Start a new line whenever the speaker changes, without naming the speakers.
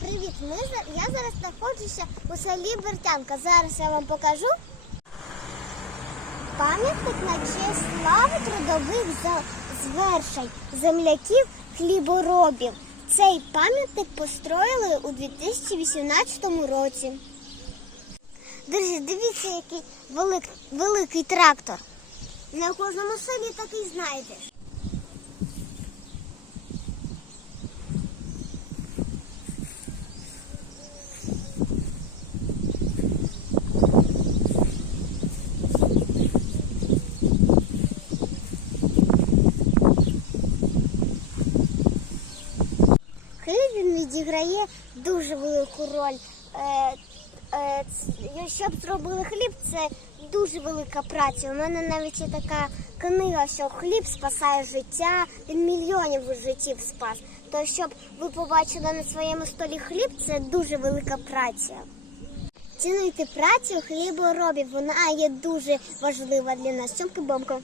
Привіт, ми я зараз знаходжуся у селі Бертянка. Зараз я вам покажу пам'ятник на честь слави трудових звершень земляків хліборобів. Цей пам'ятник построїли у 2018 році. Друзі, дивіться, який велик, великий трактор. На кожному селі такий знайдеш. Він відіграє дуже велику роль. Е, е, щоб зробили хліб, це дуже велика праця. У мене навіть є така книга, що хліб спасає життя, він мільйонів життів спас. То щоб ви побачили на своєму столі хліб, це дуже велика праця. Цінуйте працю хліборобів, вона є дуже важлива для нас. Цьомки бомка